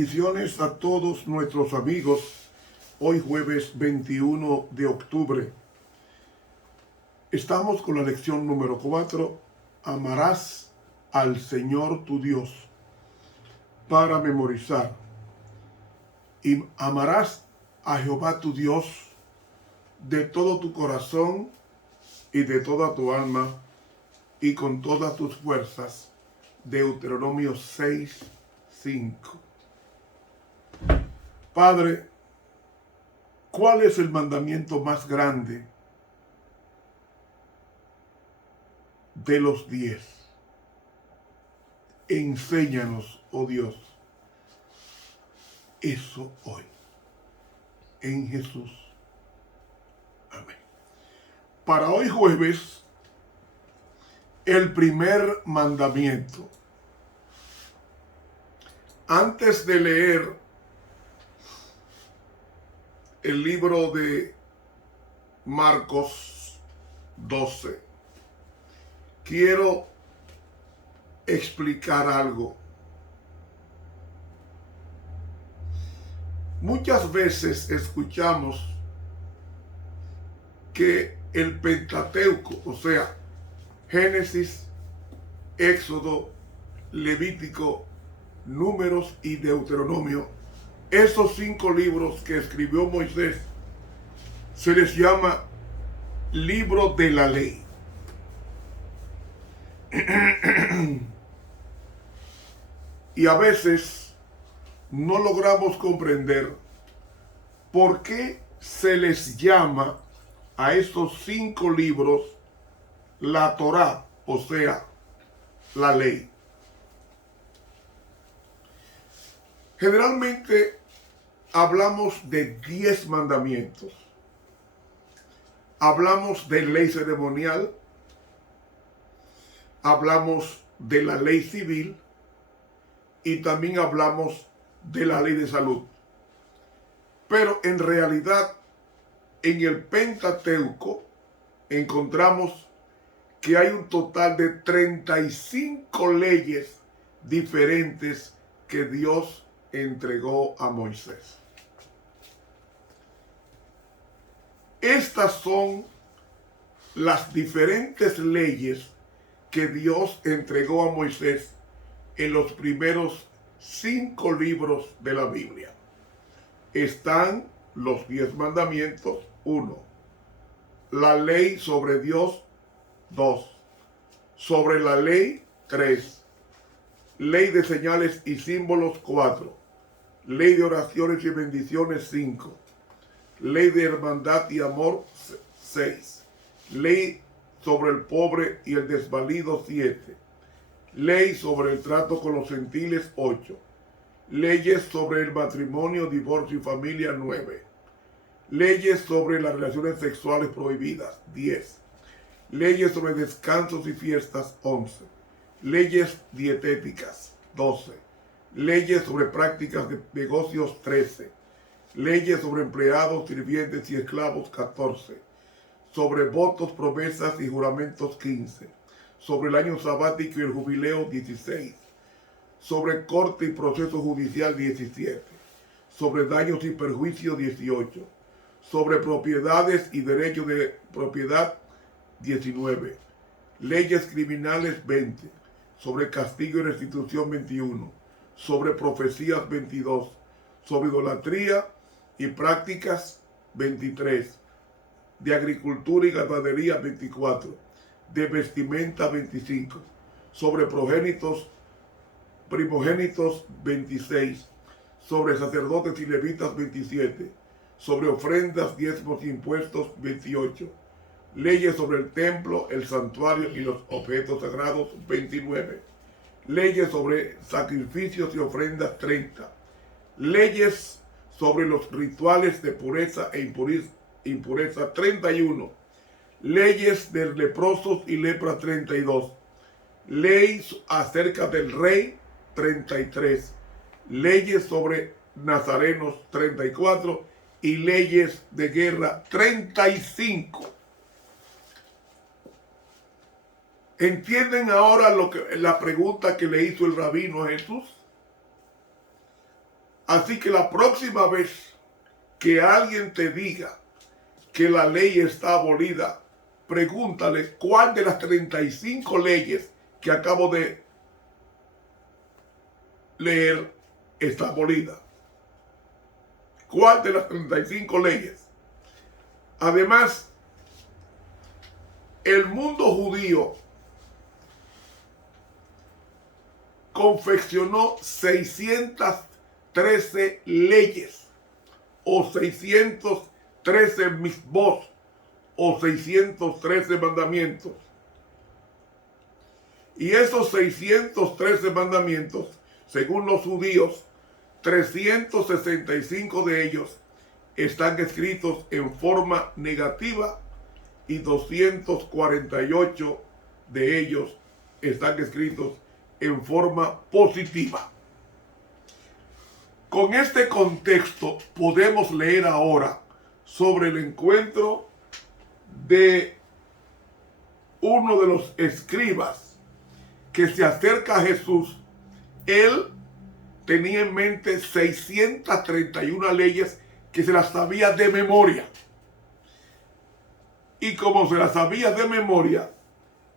Bendiciones a todos nuestros amigos. Hoy jueves 21 de octubre. Estamos con la lección número 4. Amarás al Señor tu Dios. Para memorizar. Y amarás a Jehová tu Dios de todo tu corazón y de toda tu alma y con todas tus fuerzas. Deuteronomio 6:5. Padre, ¿cuál es el mandamiento más grande de los 10? Enséñanos, oh Dios, eso hoy, en Jesús. Amén. Para hoy jueves, el primer mandamiento. Antes de leer el libro de Marcos 12, quiero explicar algo. Muchas veces escuchamos que el Pentateuco, o sea, Génesis, Éxodo, Levítico, Números y Deuteronomio, esos 5 libros que escribió Moisés, se les llama libro de la ley. Y a veces no logramos comprender por qué se les llama a estos 5 libros la Torá, o sea, la ley. Generalmente hablamos de 10 mandamientos. Hablamos de ley ceremonial. Hablamos de la ley civil. Y también hablamos de la ley de salud. Pero en realidad, en el Pentateuco encontramos que hay un total de 35 leyes diferentes que Dios entregó a Moisés. Estas son las diferentes leyes que Dios entregó a Moisés en los primeros 5 libros de la Biblia. Están los 10 mandamientos, 1. La ley sobre Dios, 2. Sobre la ley, 3. Ley de señales y símbolos, 4. Ley de oraciones y bendiciones, 5. Ley de hermandad y amor, 6. Ley sobre el pobre y el desvalido, 7. Ley sobre el trato con los gentiles, 8. Leyes sobre el matrimonio, divorcio y familia, 9. Leyes sobre las relaciones sexuales prohibidas, 10. Leyes sobre descansos y fiestas, 11. Leyes dietéticas, 12. Leyes sobre prácticas de negocios, 13. Leyes sobre empleados, sirvientes y esclavos, 14. Sobre votos, promesas y juramentos, 15. Sobre el año sabático y el jubileo, 16. Sobre corte y proceso judicial, 17. Sobre daños y perjuicios, 18. Sobre propiedades y derechos de propiedad, 19. Leyes criminales, 20. Sobre castigo y restitución, 21. Sobre profecías, 22. Sobre idolatría y prácticas, 23. De agricultura y ganadería, 24. De vestimenta, 25. Sobre primogénitos, 26. Sobre sacerdotes y levitas, 27. Sobre ofrendas, diezmos y impuestos, 28. Leyes sobre el templo, el santuario y los objetos sagrados, 29. Leyes sobre sacrificios y ofrendas, 30. Leyes sobre los rituales de pureza e impureza, 31. Leyes de leprosos y lepra, 32. Ley acerca del rey, 33. Leyes sobre nazarenos, 34. Y leyes de guerra, 35. ¿Entienden ahora la pregunta que le hizo el rabino a Jesús? Así que la próxima vez que alguien te diga que la ley está abolida, pregúntale cuál de las 35 leyes que acabo de leer está abolida. ¿Cuál de las 35 leyes? Además, el mundo judío confeccionó 613 leyes o 613 mitzvot o 613 mandamientos. Y esos 613 mandamientos, según los judíos, 365 de ellos están escritos en forma negativa y 248 de ellos están escritos en forma positiva. Con este contexto podemos leer ahora sobre el encuentro de uno de los escribas que se acerca a Jesús. Él tenía en mente 631 leyes que se las sabía de memoria. Y como se las sabía de memoria,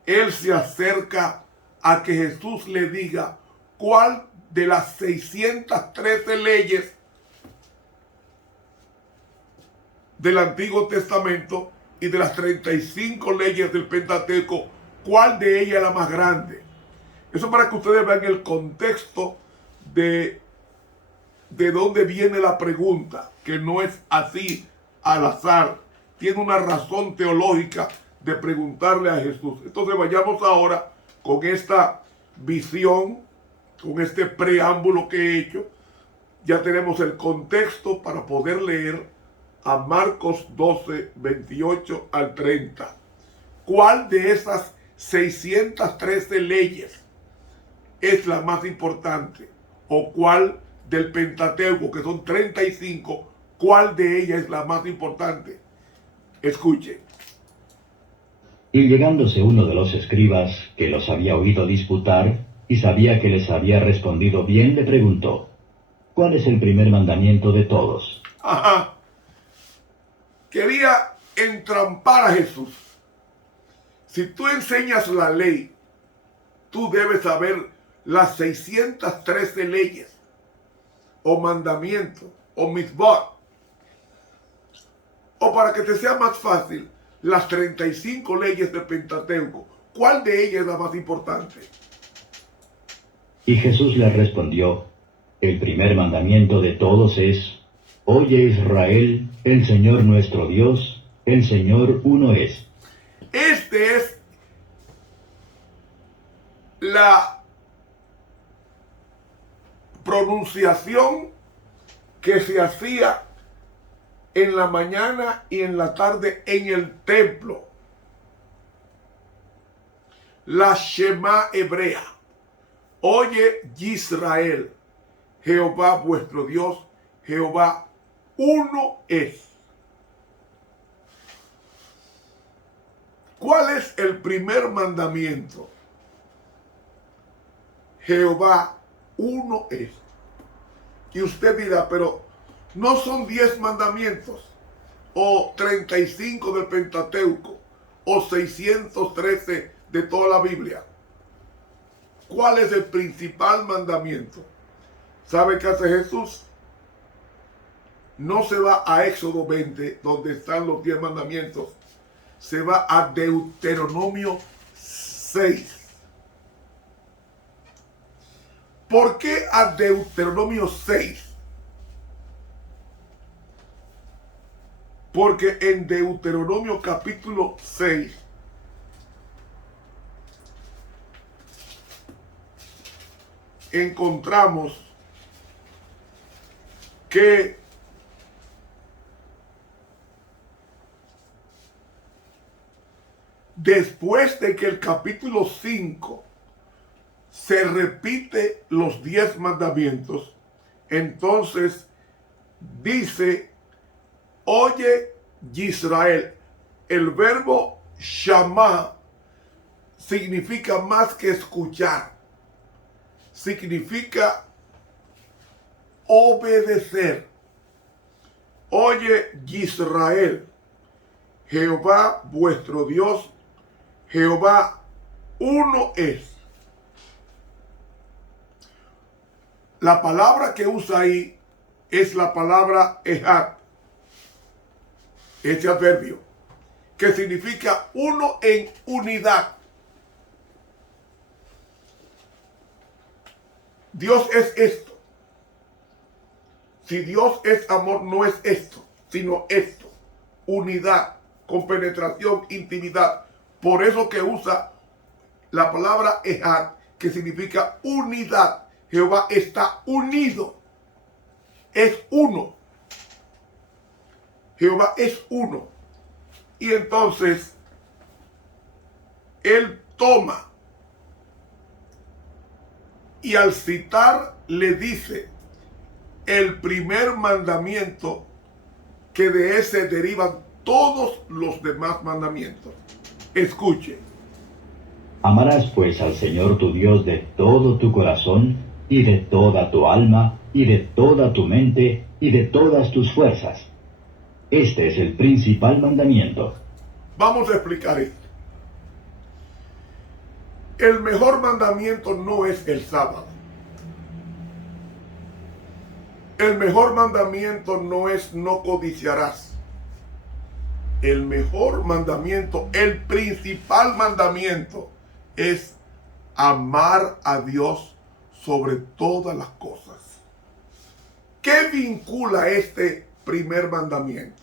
él se acerca a que Jesús le diga cuál de las 613 leyes del Antiguo Testamento y de las 35 leyes del Pentateuco, cuál de ellas es la más grande. Eso para que ustedes vean el contexto de dónde viene la pregunta, que no es así al azar, tiene una razón teológica de preguntarle a Jesús. Entonces vayamos ahora con esta visión, con este preámbulo que he hecho. Ya tenemos el contexto para poder leer a Marcos 12, 28 al 30. ¿Cuál de esas 613 leyes es la más importante? ¿O cuál del Pentateuco, que son 35, cuál de ellas es la más importante? Escuchen. Y llegándose uno de los escribas, que los había oído disputar, y sabía que les había respondido bien, le preguntó: ¿cuál es el primer mandamiento de todos? Ajá. Quería entrampar a Jesús. Si tú enseñas la ley, tú debes saber las 613 leyes, o mandamientos, o mitzvot. O para que te sea más fácil, las 35 leyes del Pentateuco. ¿Cuál de ellas es la más importante? Y Jesús les respondió: el primer mandamiento de todos es: Oye Israel, el Señor nuestro Dios, el Señor uno es. Este es la pronunciación que se hacía en la mañana y en la tarde en el templo. La Shema hebrea. Oye Israel, Jehová vuestro Dios, Jehová uno es. ¿Cuál es el primer mandamiento? Jehová uno es. Y usted dirá, pero no son 10 mandamientos, o 35 del Pentateuco, o 613 de toda la Biblia. ¿Cuál es el principal mandamiento? ¿Sabe qué hace Jesús? No se va a Éxodo 20, donde están los 10 mandamientos. Se va a Deuteronomio 6. ¿Por qué a Deuteronomio 6? Porque en Deuteronomio capítulo 6 encontramos que después de que el capítulo 5 se repite los 10 mandamientos, entonces dice: oye Israel. El verbo shama significa más que escuchar. Significa obedecer. Oye, Israel, Jehová vuestro Dios, Jehová uno es. La palabra que usa ahí es la palabra Ejad, ese adverbio, que significa uno en unidad. Dios es esto. Si Dios es amor, no es esto, sino esto. Unidad, compenetración, intimidad. Por eso que usa la palabra Ejad, que significa unidad. Jehová está unido. Es uno. Jehová es uno. Y entonces, él toma y al citar le dice el primer mandamiento, que de ese derivan todos los demás mandamientos. Escuche. Amarás pues al Señor tu Dios de todo tu corazón, y de toda tu alma, y de toda tu mente, y de todas tus fuerzas. Este es el principal mandamiento. Vamos a explicar esto. El mejor mandamiento no es el sábado. El mejor mandamiento no es no codiciarás. El mejor mandamiento, el principal mandamiento es amar a Dios sobre todas las cosas. ¿Qué vincula este primer mandamiento?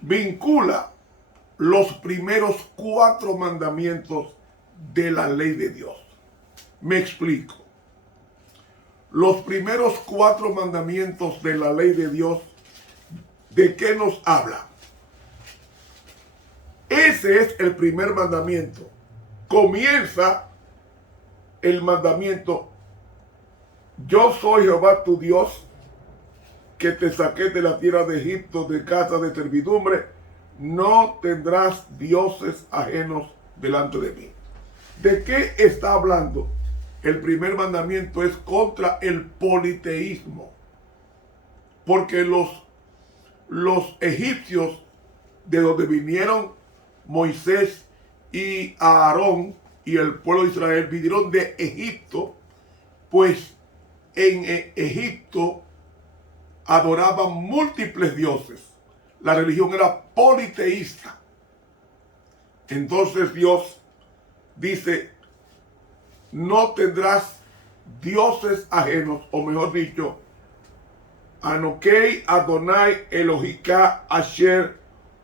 Vincula los primeros 4 mandamientos de la ley de Dios. Me explico. Los primeros 4 mandamientos de la ley de Dios, ¿de qué nos habla? Ese es el primer mandamiento. Comienza el mandamiento: yo soy Jehová tu Dios, que te saqué de la tierra de Egipto, de casa de servidumbre. No tendrás dioses ajenos delante de mí. ¿De qué está hablando? El primer mandamiento es contra el politeísmo, porque los egipcios, de donde vinieron Moisés y Aarón y el pueblo de Israel, vinieron de Egipto, pues en Egipto adoraban múltiples dioses. La religión era politeísta. Entonces Dios dice: no tendrás dioses ajenos, o mejor dicho, Anokei Adonai Elohika Asher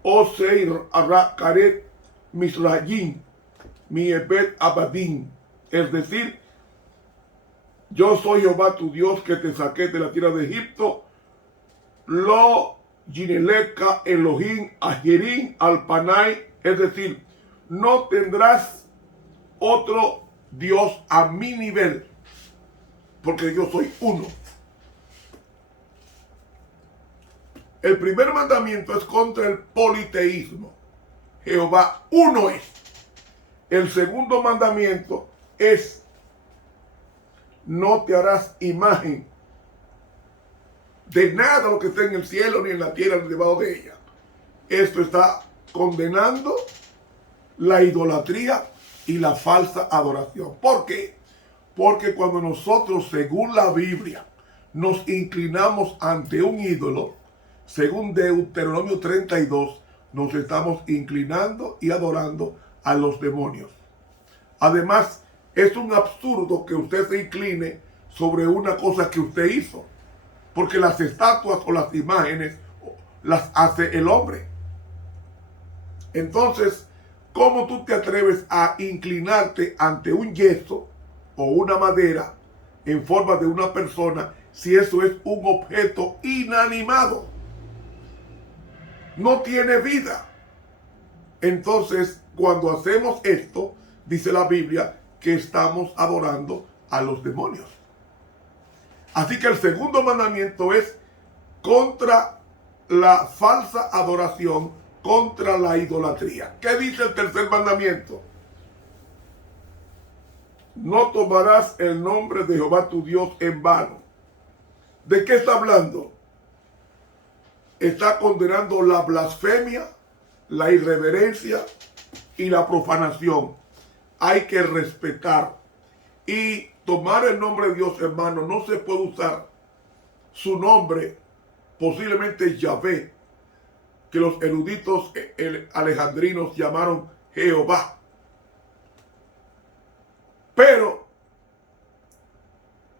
Osei Ara Karet Misrayim Mi Ebed Abadim. Es decir, yo soy Jehová tu Dios, que te saqué de la tierra de Egipto. Lo Gineleka Elohim Ajerim Alpanai. Es decir, no tendrás otro Dios a mi nivel, porque yo soy uno. El primer mandamiento es contra el politeísmo. Jehová uno es. El segundo mandamiento es: no te harás imagen de nada lo que esté en el cielo, ni en la tierra, ni debajo de ella. Esto está condenando la idolatría y la falsa adoración. ¿Por qué? Porque cuando nosotros, según la Biblia, nos inclinamos ante un ídolo, según Deuteronomio 32, nos estamos inclinando y adorando a los demonios. Además, es un absurdo que usted se incline sobre una cosa que usted hizo, porque las estatuas o las imágenes las hace el hombre. Entonces, ¿cómo tú te atreves a inclinarte ante un yeso o una madera en forma de una persona si eso es un objeto inanimado? No tiene vida. Entonces, cuando hacemos esto, dice la Biblia que estamos adorando a los demonios. Así que el segundo mandamiento es contra la falsa adoración, contra la idolatría. ¿Qué dice el tercer mandamiento? no tomarás el nombre de Jehová tu Dios en vano. ¿De qué está hablando? Está condenando la blasfemia, la irreverencia y la profanación. Hay que respetar. Y tomar el nombre de Dios, hermano, no se puede usar su nombre, posiblemente Yahvé, que los eruditos alejandrinos llamaron Jehová. Pero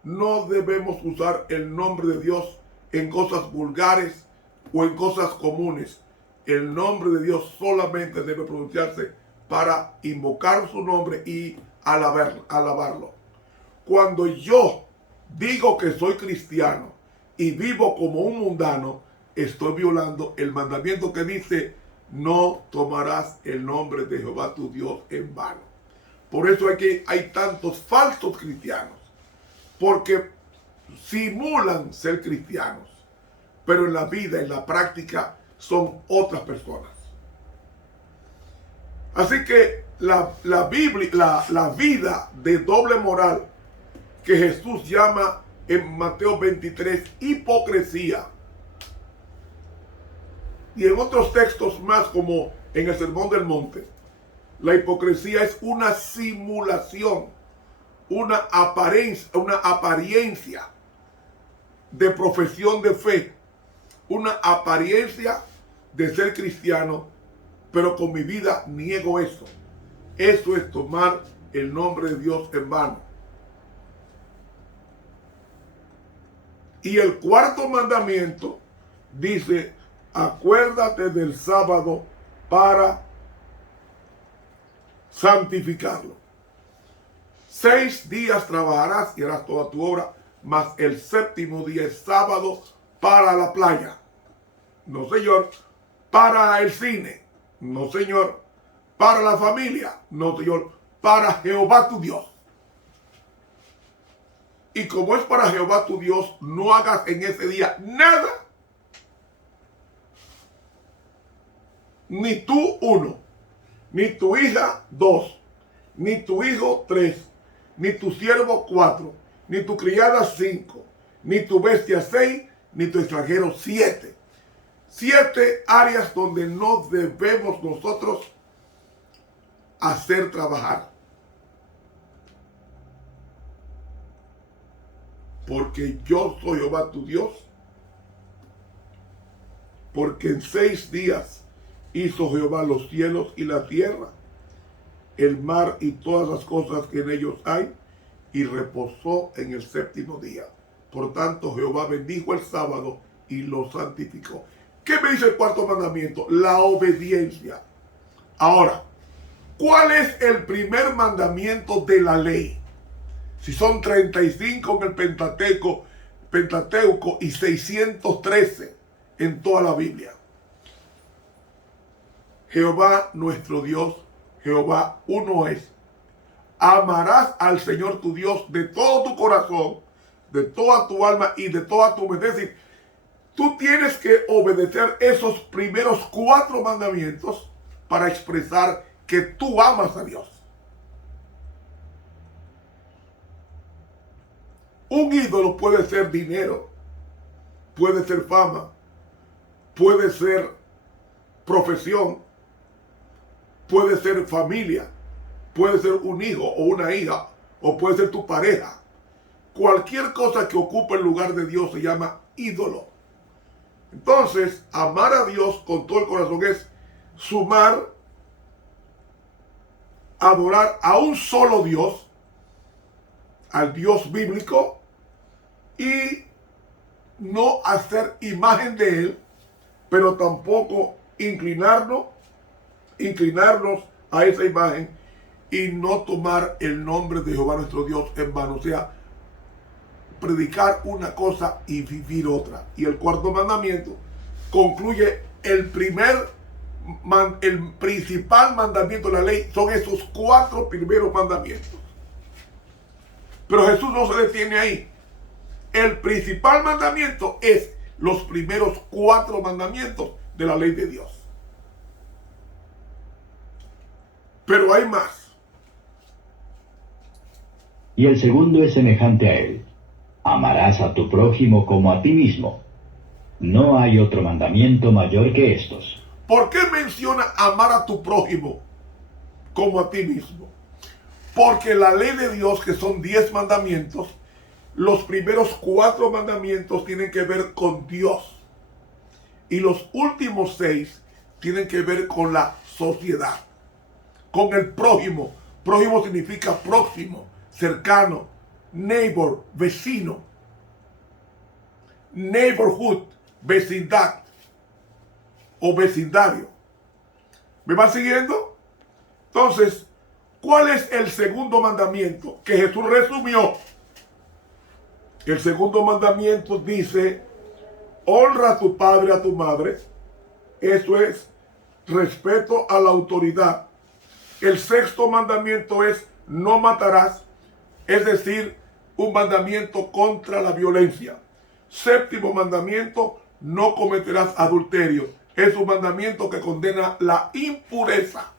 no debemos usar el nombre de Dios en cosas vulgares o en cosas comunes. El nombre de Dios solamente debe pronunciarse para invocar su nombre y alabarlo. Cuando yo digo que soy cristiano y vivo como un mundano, estoy violando el mandamiento que dice: no tomarás el nombre de Jehová tu Dios en vano. Por eso hay tantos falsos cristianos, porque simulan ser cristianos, pero en la vida, en la práctica, son otras personas. Así que la vida de doble moral que Jesús llama en Mateo 23 hipocresía, y en otros textos más, como en el Sermón del Monte, la hipocresía es una simulación, una apariencia de profesión de fe, una apariencia de ser cristiano, pero con mi vida niego eso. Eso es tomar el nombre de Dios en vano. Y el cuarto mandamiento dice: acuérdate del sábado para santificarlo. 6 días trabajarás y harás toda tu obra, mas el séptimo día es sábado para la playa. No, señor. Para el cine. No, señor. Para la familia. No, señor. Para Jehová tu Dios. Y como es para Jehová tu Dios, no hagas en ese día nada. Ni tú 1, ni tu hija 2, ni tu hijo 3, ni tu siervo 4, ni tu criada 5, ni tu bestia 6, ni tu extranjero 7. 7 áreas donde no debemos nosotros hacer trabajar. Porque yo soy Jehová tu Dios. Porque en 6 días hizo Jehová los cielos y la tierra, el mar y todas las cosas que en ellos hay, y reposó en el séptimo día. Por tanto, Jehová bendijo el sábado y lo santificó. ¿Qué me dice el cuarto mandamiento? La obediencia. Ahora, ¿cuál es el primer mandamiento de la ley? Si son 35 en el Pentateuco y 613 en toda la Biblia. Jehová nuestro Dios, Jehová uno es. Amarás al Señor tu Dios de todo tu corazón, de toda tu alma y de toda tu mente. Es decir, tú tienes que obedecer esos primeros 4 mandamientos para expresar que tú amas a Dios. Un ídolo puede ser dinero, puede ser fama, puede ser profesión, puede ser familia, puede ser un hijo o una hija, o puede ser tu pareja. Cualquier cosa que ocupe el lugar de Dios se llama ídolo. Entonces, amar a Dios con todo el corazón es sumar, adorar a un solo Dios, al Dios bíblico, y no hacer imagen de Él, pero tampoco inclinarnos a esa imagen y no tomar el nombre de Jehová nuestro Dios en vano. O sea, predicar una cosa y vivir otra. Y el cuarto mandamiento concluye el principal mandamiento de la ley. Son esos 4 primeros mandamientos. Pero Jesús no se detiene ahí. El principal mandamiento es los primeros 4 mandamientos de la ley de Dios. Pero hay más. Y el segundo es semejante a él. Amarás a tu prójimo como a ti mismo. No hay otro mandamiento mayor que estos. ¿Por qué menciona amar a tu prójimo como a ti mismo? Porque la ley de Dios, que son 10 mandamientos, los primeros 4 mandamientos tienen que ver con Dios. Y los últimos 6 tienen que ver con la sociedad, con el prójimo. Prójimo significa próximo, cercano, neighbor, vecino. Neighborhood, vecindad o vecindario. ¿Me van siguiendo? Entonces, ¿cuál es el segundo mandamiento que Jesús resumió? El segundo mandamiento dice: honra a tu padre y a tu madre. Eso es respeto a la autoridad. El sexto mandamiento es: no matarás. Es decir, un mandamiento contra la violencia. Séptimo mandamiento: no cometerás adulterio. Es un mandamiento que condena la impureza.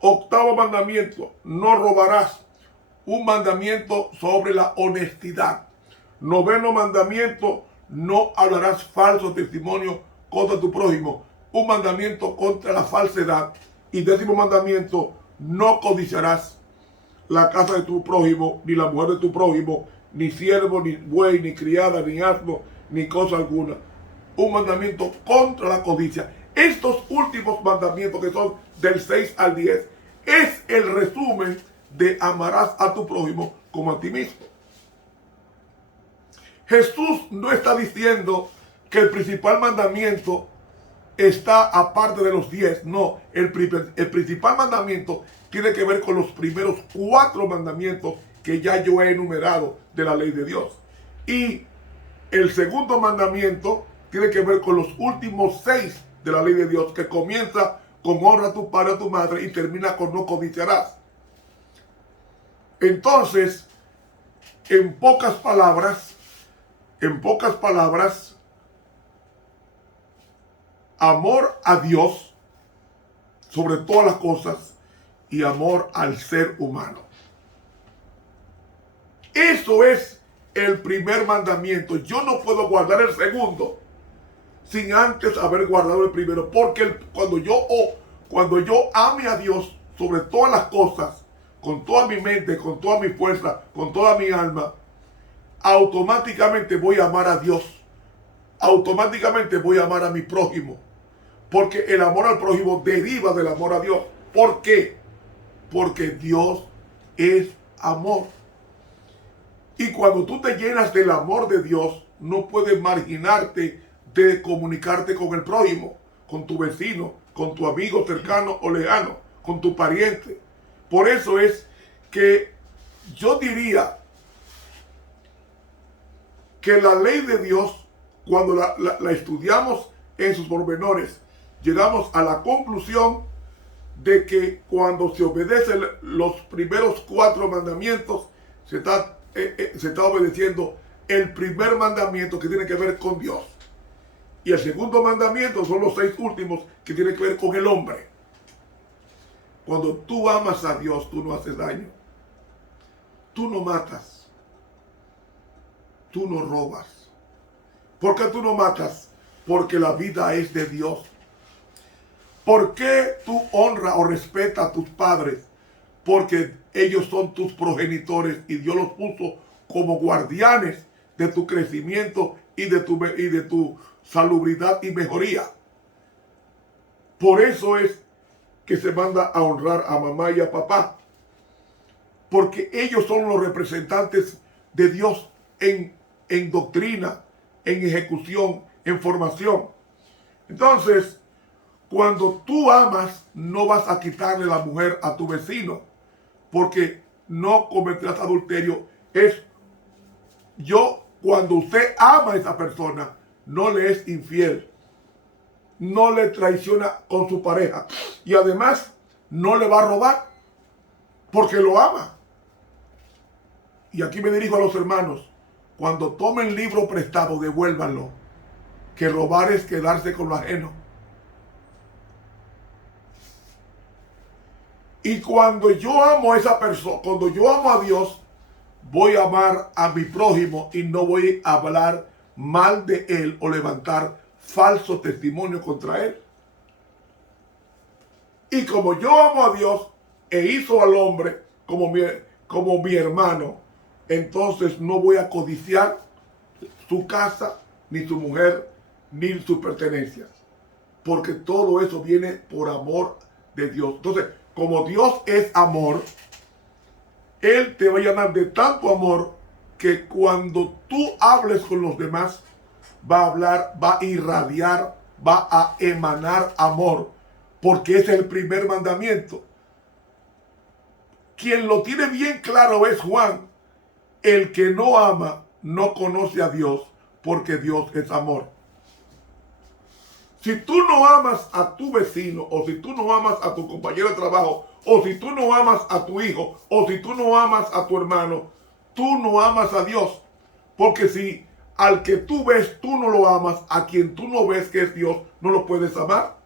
Octavo mandamiento: no robarás. Un mandamiento sobre la honestidad. Noveno mandamiento: no hablarás falso testimonio contra tu prójimo. Un mandamiento contra la falsedad. Y décimo mandamiento: no codiciarás la casa de tu prójimo, ni la mujer de tu prójimo, ni siervo, ni buey, ni criada, ni asno, ni cosa alguna. Un mandamiento contra la codicia. Estos últimos mandamientos, que son del 6 al 10, es el resumen de amarás a tu prójimo como a ti mismo. Jesús no está diciendo que el principal mandamiento está aparte de los 10. No, el principal mandamiento tiene que ver con los primeros 4 mandamientos que ya yo he enumerado de la ley de Dios. Y el segundo mandamiento tiene que ver con los últimos 6 de la ley de Dios, que comienza con honra a tu padre y a tu madre y termina con no codiciarás. Entonces, en pocas palabras, amor a Dios sobre todas las cosas y amor al ser humano. Eso es el primer mandamiento. Yo no puedo guardar el segundo sin antes haber guardado el primero, porque cuando yo ame a Dios sobre todas las cosas, con toda mi mente, con toda mi fuerza, con toda mi alma, automáticamente voy a amar a Dios. Automáticamente voy a amar a mi prójimo. Porque el amor al prójimo deriva del amor a Dios. ¿Por qué? Porque Dios es amor. Y cuando tú te llenas del amor de Dios, no puedes marginarte de comunicarte con el prójimo, con tu vecino, con tu amigo cercano o lejano, con tu pariente. Por eso es que yo diría que la ley de Dios, cuando la estudiamos en sus pormenores, llegamos a la conclusión de que cuando se obedecen los primeros 4 mandamientos, se está obedeciendo el primer mandamiento, que tiene que ver con Dios. Y el segundo mandamiento son los 6 últimos, que tienen que ver con el hombre. Cuando tú amas a Dios, tú no haces daño. Tú no matas. Tú no robas. ¿Por qué tú no matas? Porque la vida es de Dios. ¿Por qué tú honras o respetas a tus padres? Porque ellos son tus progenitores y Dios los puso como guardianes de tu crecimiento y de tu salubridad y mejoría. Por eso es que se manda a honrar a mamá y a papá, porque ellos son los representantes de Dios en doctrina, en ejecución, en formación. Entonces, cuando tú amas, no vas a quitarle la mujer a tu vecino, porque no cometerás adulterio. Cuando usted ama a esa persona, no le es infiel, no le traiciona con su pareja, y además no le va a robar, porque lo ama. Y aquí me dirijo a los hermanos: cuando tomen libro prestado, devuélvanlo, que robar es quedarse con lo ajeno. Y cuando yo amo a esa persona, cuando yo amo a Dios, voy a amar a mi prójimo y no voy a hablar mal de él o levantar falso testimonio contra él. Y como yo amo a Dios e hizo al hombre como mi hermano, entonces no voy a codiciar su casa, ni su mujer, ni sus pertenencias. Porque todo eso viene por amor de Dios. Entonces, como Dios es amor, Él te va a llenar de tanto amor que cuando tú hables con los demás, va a hablar, va a irradiar, va a emanar amor, porque ese es el primer mandamiento. Quien lo tiene bien claro es Juan. El que no ama no conoce a Dios, porque Dios es amor. Si tú no amas a tu vecino, o si tú no amas a tu compañero de trabajo, o si tú no amas a tu hijo, o si tú no amas a tu hermano, tú no amas a Dios. Porque si al que tú ves tú no lo amas, a quien tú no ves que es Dios, no lo puedes amar.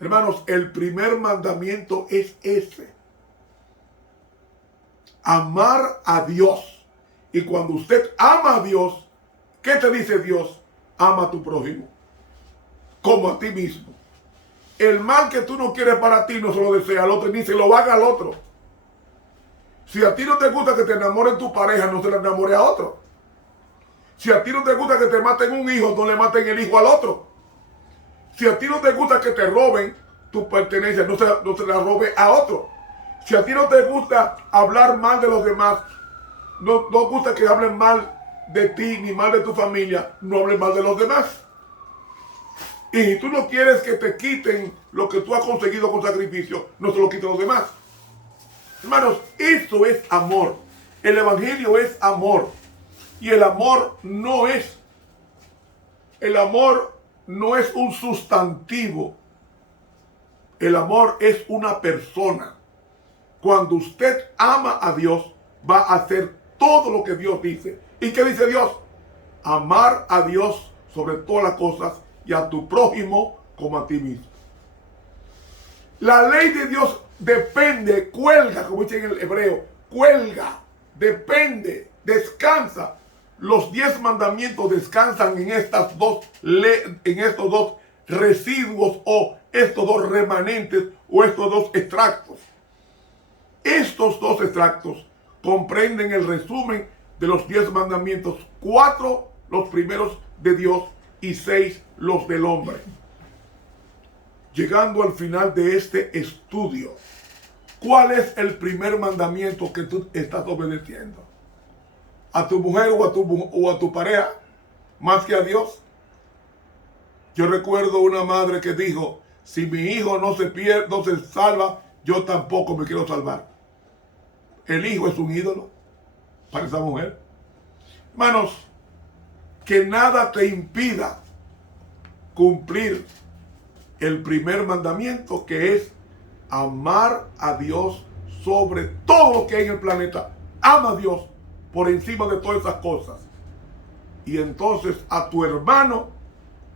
Hermanos, el primer mandamiento es ese. Amar a Dios. Y cuando usted ama a Dios, ¿qué te dice Dios? Ama a tu prójimo como a ti mismo. El mal que tú no quieres para ti no se lo desea al otro, ni se lo haga al otro. Si a ti no te gusta que te enamoren tu pareja, no se la enamore a otro. Si a ti no te gusta que te maten un hijo, no le maten el hijo al otro. Si a ti no te gusta que te roben tu pertenencia, no se la robe a otro. Si a ti no te gusta hablar mal de los demás, no gusta que hablen mal de ti ni mal de tu familia, no hables mal de los demás. Y si tú no quieres que te quiten lo que tú has conseguido con sacrificio, no se lo quiten los demás. Hermanos, eso es amor. El evangelio es amor. Y el amor no es un sustantivo. El amor es una persona. Cuando usted ama a Dios, va a hacer todo lo que Dios dice. ¿Y qué dice Dios? Amar a Dios sobre todas las cosas y a tu prójimo como a ti mismo. La ley de Dios depende, cuelga, como dice en el hebreo, cuelga, depende, descansa. Los 10 mandamientos descansan en estos dos residuos o estos dos remanentes o estos dos extractos. Estos dos extractos comprenden el resumen de los 10 mandamientos, 4 los primeros de Dios y 6 los del hombre. Llegando al final de este estudio, ¿cuál es el primer mandamiento que tú estás obedeciendo? ¿A tu mujer o a tu pareja más que a Dios? Yo recuerdo una madre que dijo, si mi hijo no se salva, yo tampoco me quiero salvar. El hijo es un ídolo para esa mujer. Hermanos, que nada te impida cumplir el primer mandamiento, que es amar a Dios sobre todo lo que hay en el planeta. Ama a Dios por encima de todas esas cosas. Y entonces a tu hermano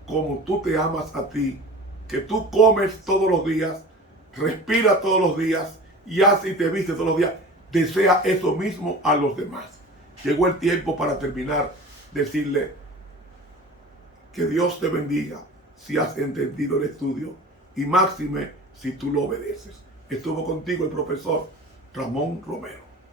como tú te amas a ti, que tú comes todos los días, respiras todos los días y así te vistes todos los días. Desea eso mismo a los demás. Llegó el tiempo para terminar, decirle que Dios te bendiga si has entendido el estudio y máxime si tú lo obedeces. Estuvo contigo el profesor Ramón Romero.